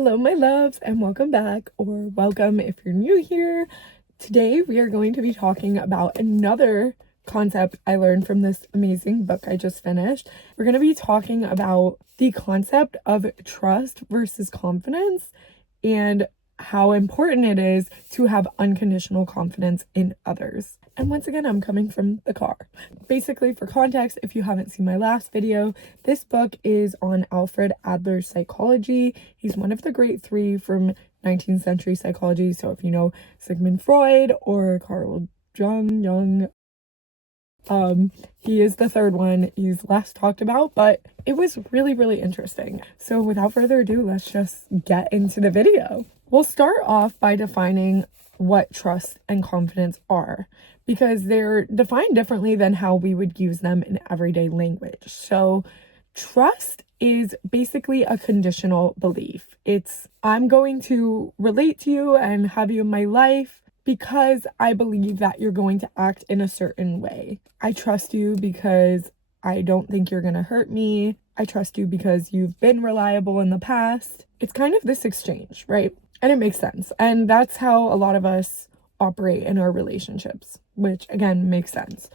Hello, my loves, and welcome back, or welcome if you're new here. Today, we are going to be talking about another concept I learned from this amazing book I just finished. We're going to be talking about the concept of trust versus confidence and how important it is to have unconditional confidence in others. And once again, I'm coming from the car. Basically, for context, if you haven't seen my last video, this book is on Alfred Adler's psychology. He's one of the great three from 19th century psychology. So if you know Sigmund Freud or Carl Jung, he is the third one. He's less talked about, but it was really, really interesting. So without further ado, let's just get into the video. We'll start off by defining what trust and confidence are, because they're defined differently than how we would use them in everyday language. So trust is basically a conditional belief. It's, I'm going to relate to you and have you in my life because I believe that you're going to act in a certain way. I trust you because I don't think you're going to hurt me. I trust you because you've been reliable in the past. It's kind of this exchange, right? And it makes sense. And that's how a lot of us operate in our relationships, which again makes sense.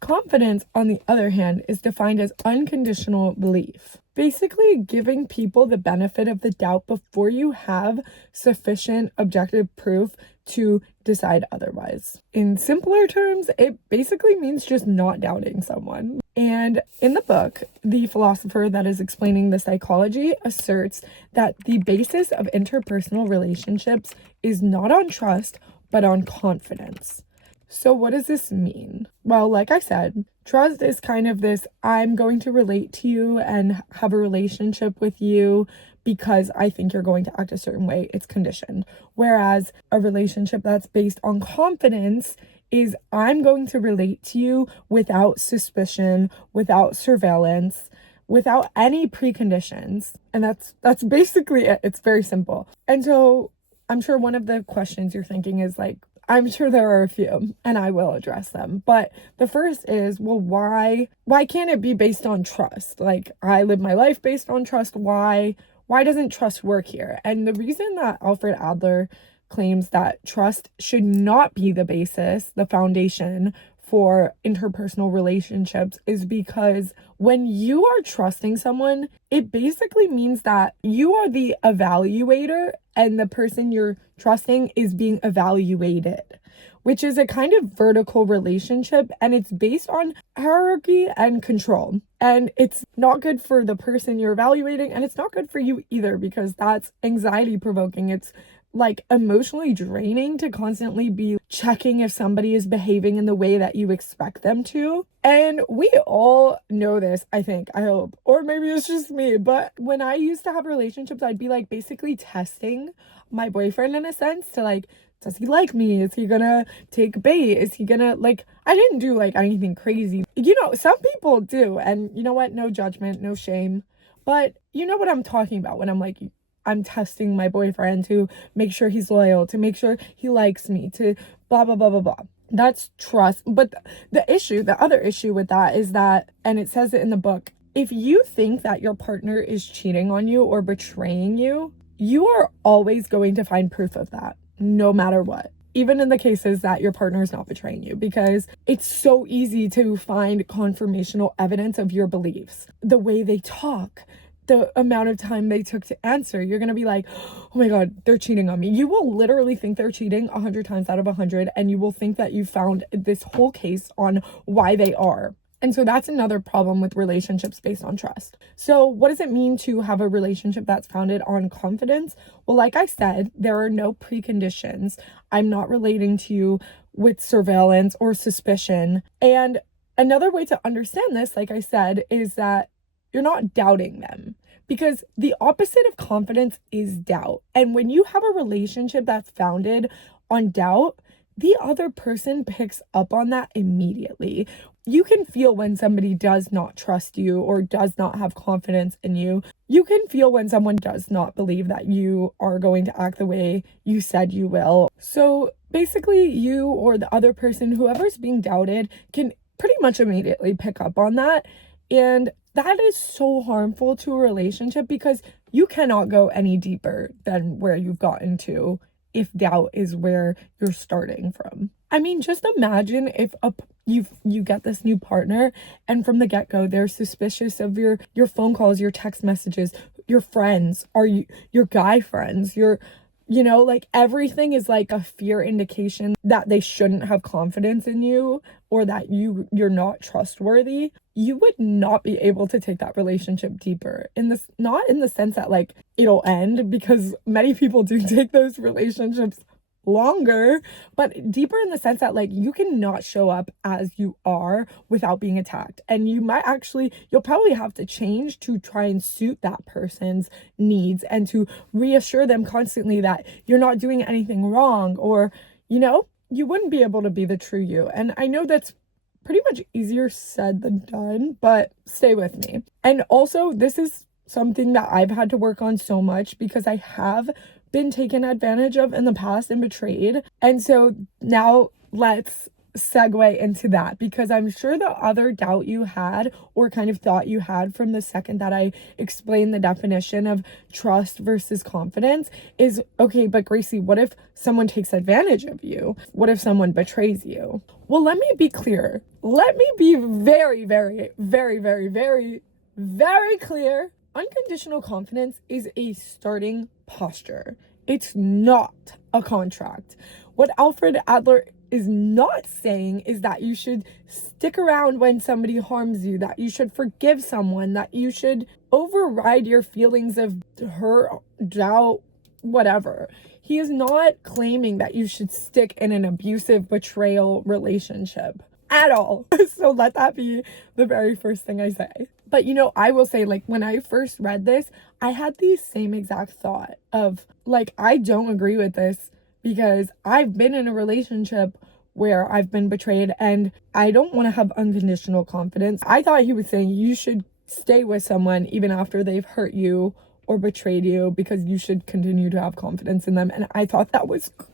Confidence, on the other hand, is defined as unconditional belief. Basically giving people the benefit of the doubt before you have sufficient objective proof to decide otherwise. In simpler terms, it basically means just not doubting someone. And in the book, the philosopher that is explaining the psychology asserts that the basis of interpersonal relationships is not on trust, but on confidence. So what does this mean? Well, like I said, trust is kind of this, I'm going to relate to you and have a relationship with you because I think you're going to act a certain way. It's conditioned. Whereas a relationship that's based on confidence is, I'm going to relate to you without suspicion, without surveillance, without any preconditions. And that's basically it. It's very simple. And so I'm sure one of the questions you're thinking is like, I'm sure there are a few, and I will address them. But the first is, well, why can't it be based on trust? Like, I live my life based on trust. Why doesn't trust work here? And the reason that Alfred Adler claims that trust should not be the basis, the foundation for interpersonal relationships is because when you are trusting someone, it basically means that you are the evaluator and the person you're trusting is being evaluated, which is a kind of vertical relationship, and it's based on hierarchy and control. And it's not good for the person you're evaluating, and it's not good for you either, because that's anxiety provoking. It's like emotionally draining to constantly be checking if somebody is behaving in the way that you expect them to. And we all know this, I think, I hope, or maybe it's just me, but when I used to have relationships, I'd be like basically testing my boyfriend in a sense to like, does he like me? Is he gonna take bait? Is he gonna, like, I didn't do like anything crazy. You know, some people do, and you know what? No judgment, no shame. But you know what I'm talking about when I'm like, I'm testing my boyfriend to make sure he's loyal, to make sure he likes me, to blah, blah, blah, blah, blah. That's trust. But the other issue with that is that, and it says it in the book, if you think that your partner is cheating on you or betraying you, you are always going to find proof of that, no matter what. Even in the cases that your partner is not betraying you, because it's so easy to find confirmational evidence of your beliefs. The way they talk, the amount of time they took to answer, you're gonna be like, oh my God, they're cheating on me. You will literally think they're cheating 100 times out of 100, and you will think that you found this whole case on why they are. And so that's another problem with relationships based on trust. So what does it mean to have a relationship that's founded on confidence? Well, like I said, there are no preconditions. I'm not relating to you with surveillance or suspicion. And another way to understand this, like I said, is that you're not doubting them, because the opposite of confidence is doubt. And when you have a relationship that's founded on doubt, the other person picks up on that immediately. You can feel when somebody does not trust you or does not have confidence in you. You can feel when someone does not believe that you are going to act the way you said you will. So basically, you or the other person, whoever's being doubted, can pretty much immediately pick up on that. And that is so harmful to a relationship, because you cannot go any deeper than where you've gotten to if doubt is where you're starting from. I mean, just imagine if you get this new partner and from the get-go they're suspicious of your phone calls, your text messages, your friends, your guy friends, like everything is like a fear indication that they shouldn't have confidence in you or that you're not trustworthy. You would not be able to take that relationship deeper not in the sense that like it'll end, because many people do take those relationships longer, but deeper in the sense that like you cannot show up as you are without being attacked, and you'll probably have to change to try and suit that person's needs and to reassure them constantly that you're not doing anything wrong, or you wouldn't be able to be the true you. And I know that's pretty much easier said than done, but stay with me. And also, this is something that I've had to work on so much because I have been taken advantage of in the past and betrayed. And so now let's segue into that, because I'm sure the other doubt you had or kind of thought you had from the second that I explained the definition of trust versus confidence is, okay, but Gracie, what if someone takes advantage of you? What if someone betrays you? Well, let me be clear. Let me be very, very, very, very, very, very clear. Unconditional confidence is a starting posture. It's not a contract. What Alfred Adler is not saying is that you should stick around when somebody harms you, that you should forgive someone, that you should override your feelings of hurt, doubt, whatever. He is not claiming that you should stick in an abusive betrayal relationship at all. So let that be the very first thing I say. But I will say, like, when I first read this, I had the same exact thought of, like, I don't agree with this because I've been in a relationship where I've been betrayed and I don't want to have unconditional confidence. I thought he was saying you should stay with someone even after they've hurt you or betrayed you because you should continue to have confidence in them. And I thought that was crazy.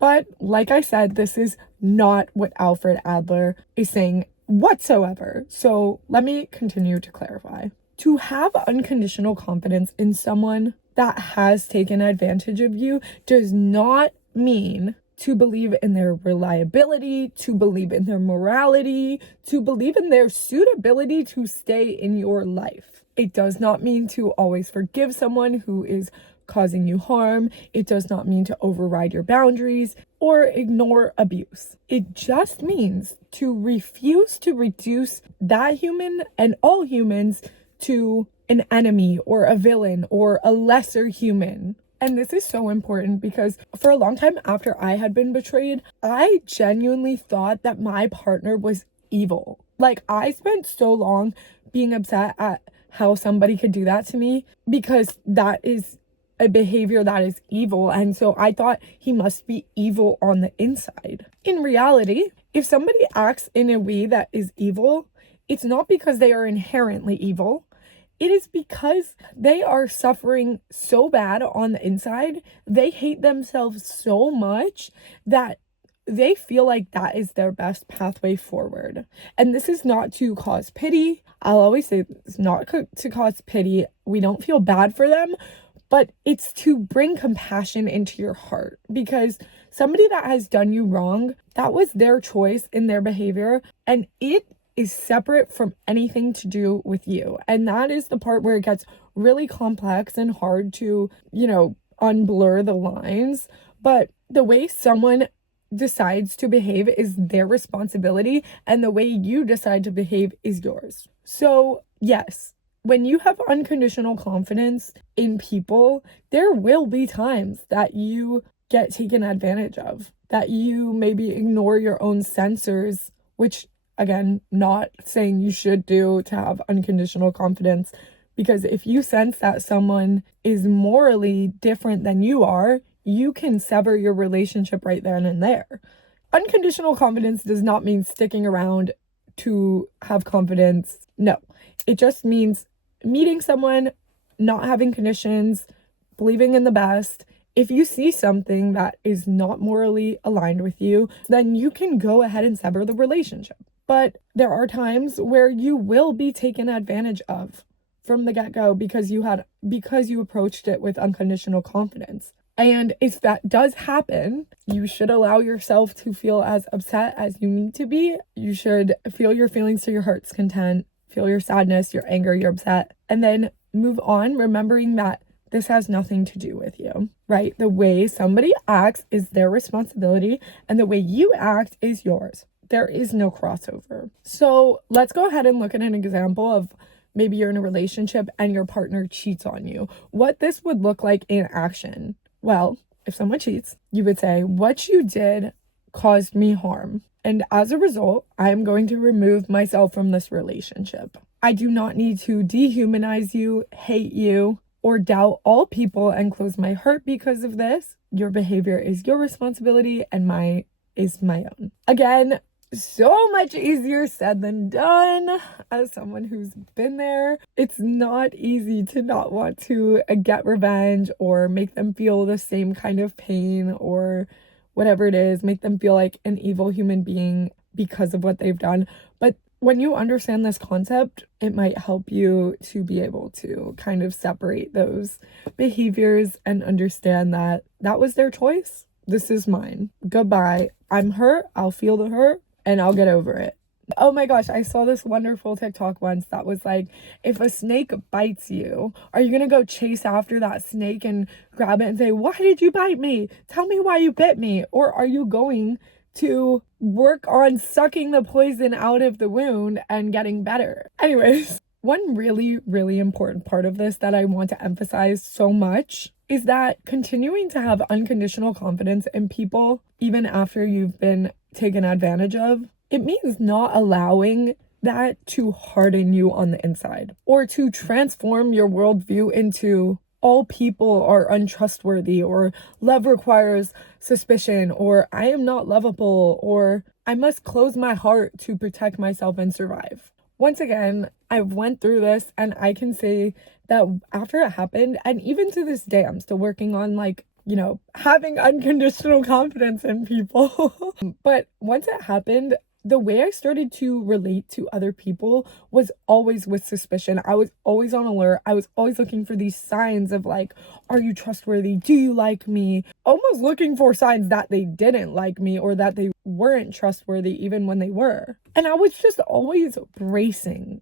But like I said, this is not what Alfred Adler is saying whatsoever. So let me continue to clarify. To have unconditional confidence in someone that has taken advantage of you does not mean to believe in their reliability, to believe in their morality, to believe in their suitability to stay in your life. It does not mean to always forgive someone who is causing you harm. It does not mean to override your boundaries or ignore abuse. It just means to refuse to reduce that human and all humans to an enemy or a villain or a lesser human. And this is so important because for a long time after I had been betrayed, I genuinely thought that my partner was evil. Like, I spent so long being upset at how somebody could do that to me because that is a behavior that is evil. And so I thought he must be evil on the inside. In reality, if somebody acts in a way that is evil, it's not because they are inherently evil. It is because they are suffering so bad on the inside. They hate themselves so much that they feel like that is their best pathway forward. And this is not to cause pity. I'll always say it's not to cause pity. We don't feel bad for them, but it's to bring compassion into your heart, because somebody that has done you wrong, that was their choice in their behavior, and it is separate from anything to do with you. And that is the part where it gets really complex and hard to, unblur the lines. But the way someone decides to behave is their responsibility, and the way you decide to behave is yours. So yes, when you have unconditional confidence in people, there will be times that you get taken advantage of, that you maybe ignore your own sensors, which, again, not saying you should do to have unconditional confidence, because if you sense that someone is morally different than you are, you can sever your relationship right then and there. Unconditional confidence does not mean sticking around to have confidence. No, it just means meeting someone, not having conditions, believing in the best. If you see something that is not morally aligned with you, then you can go ahead and sever the relationship. But there are times where you will be taken advantage of from the get-go because you approached it with unconditional confidence. And if that does happen, you should allow yourself to feel as upset as you need to be. You should feel your feelings to your heart's content, feel your sadness, your anger, your upset, and then move on, remembering that this has nothing to do with you, right? The way somebody acts is their responsibility, and the way you act is yours. There is no crossover. So let's go ahead and look at an example of maybe you're in a relationship and your partner cheats on you. What this would look like in action. Well, if someone cheats, you would say, what you did caused me harm. And as a result, I am going to remove myself from this relationship. I do not need to dehumanize you, hate you, or doubt all people and close my heart because of this. Your behavior is your responsibility and mine is my own. Again, so much easier said than done. As someone who's been there, it's not easy to not want to get revenge or make them feel the same kind of pain or whatever it is, make them feel like an evil human being because of what they've done. But when you understand this concept, it might help you to be able to kind of separate those behaviors and understand that that was their choice. This is mine. Goodbye. I'm hurt. I'll feel the hurt. And I'll get over it. Oh my gosh, I saw this wonderful TikTok once that was like, if a snake bites you, are you gonna go chase after that snake and grab it and say, why did you bite me? Tell me why you bit me. Or are you going to work on sucking the poison out of the wound and getting better? Anyways, one really, really important part of this that I want to emphasize so much is that continuing to have unconditional confidence in people, even after you've been taken advantage of, it means not allowing that to harden you on the inside or to transform your worldview into all people are untrustworthy or love requires suspicion or I am not lovable or I must close my heart to protect myself and survive. Once again, I've went through this and I can say that after it happened, and even to this day, I'm still working on having unconditional confidence in people. But once it happened, the way I started to relate to other people was always with suspicion. I was always on alert. I was always looking for these signs of like, are you trustworthy? Do you like me? Almost looking for signs that they didn't like me or that they weren't trustworthy even when they were. And I was just always bracing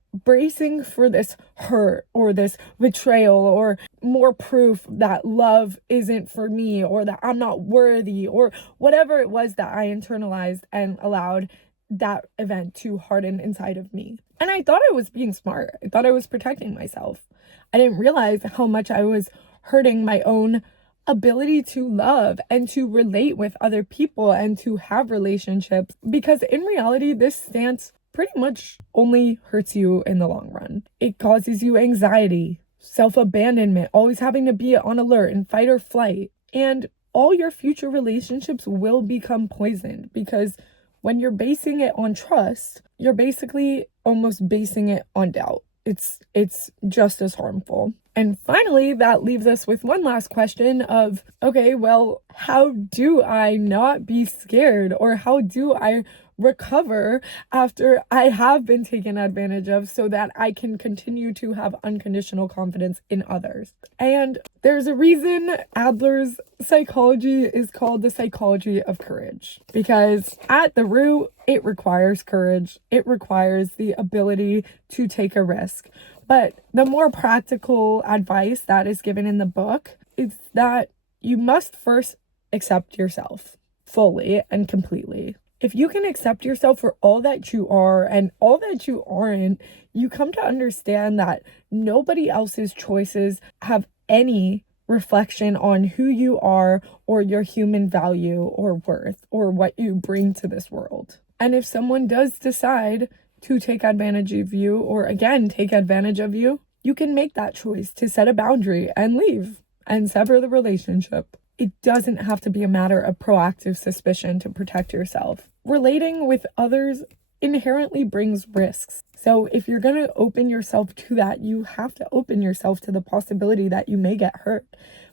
for this hurt or this betrayal or more proof that love isn't for me or that I'm not worthy or whatever it was that I internalized and allowed that event to harden inside of me. And I thought I was being smart. I thought I was protecting myself. I didn't realize how much I was hurting my own ability to love and to relate with other people and to have relationships, because in reality, this stance pretty much only hurts you in the long run. It causes you anxiety, self-abandonment, always having to be on alert and fight or flight. And all your future relationships will become poisoned because when you're basing it on trust, you're basically almost basing it on doubt. It's just as harmful. And finally, that leaves us with one last question of, okay, well, how do I not be scared? Or how do I recover after I have been taken advantage of so that I can continue to have unconditional confidence in others? And there's a reason Adler's psychology is called the psychology of courage, because at the root, it requires courage. It requires the ability to take a risk. But the more practical advice that is given in the book is that you must first accept yourself fully and completely. If you can accept yourself for all that you are and all that you aren't, you come to understand that nobody else's choices have any reflection on who you are or your human value or worth or what you bring to this world. And if someone does decide to take advantage of you or again take advantage of you, you can make that choice to set a boundary and leave and sever the relationship. It doesn't have to be a matter of proactive suspicion to protect yourself. Relating with others inherently brings risks. So if you're going to open yourself to that, you have to open yourself to the possibility that you may get hurt.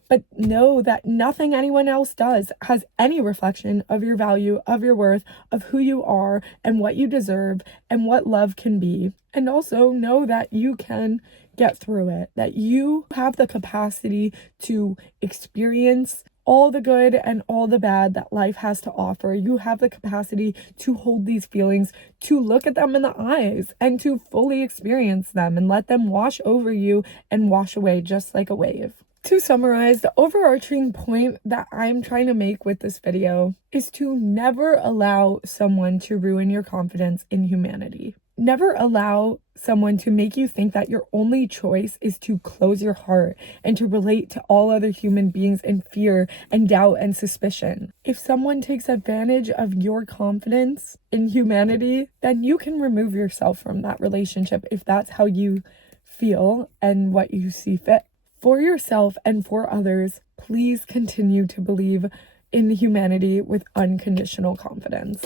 But know that nothing anyone else does has any reflection of your value, of your worth, of who you are and what you deserve and what love can be. And also know that you can get through it, that you have the capacity to experience all the good and all the bad that life has to offer. You have the capacity to hold these feelings, to look at them in the eyes, and to fully experience them and let them wash over you and wash away just like a wave. To summarize, the overarching point that I'm trying to make with this video is to never allow someone to ruin your confidence in humanity. Never allow someone to make you think that your only choice is to close your heart and to relate to all other human beings in fear and doubt and suspicion. If someone takes advantage of your confidence in humanity, then you can remove yourself from that relationship if that's how you feel and what you see fit. For yourself and for others, please continue to believe in humanity with unconditional confidence.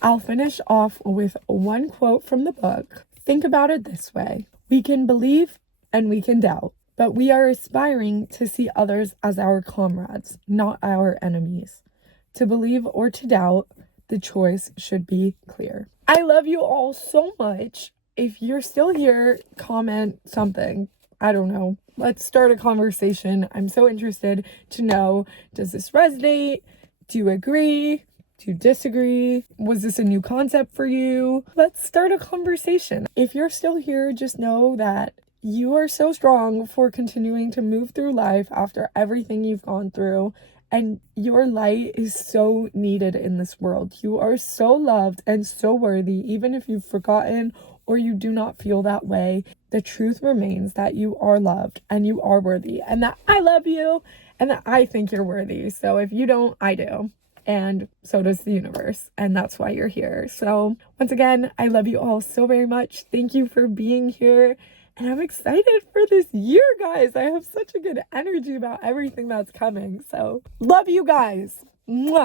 I'll finish off with one quote from the book. Think about it this way: we can believe and we can doubt, but we are aspiring to see others as our comrades, not our enemies. To believe or to doubt, the choice should be clear. I love you all so much. If you're still here, comment something. I don't know. Let's start a conversation. I'm so interested to know, does this resonate? Do you agree? Do you disagree? Was this a new concept for you? Let's start a conversation. If you're still here, just know that you are so strong for continuing to move through life after everything you've gone through. And your light is so needed in this world. You are so loved and so worthy, even if you've forgotten or you do not feel that way. The truth remains that you are loved and you are worthy, and that I love you and that I think you're worthy. So if you don't, I do. And so does the universe. And that's why you're here. So once again, I love you all so very much. Thank you for being here. And I'm excited for this year, guys. I have such a good energy about everything that's coming. So love you guys. Mwah.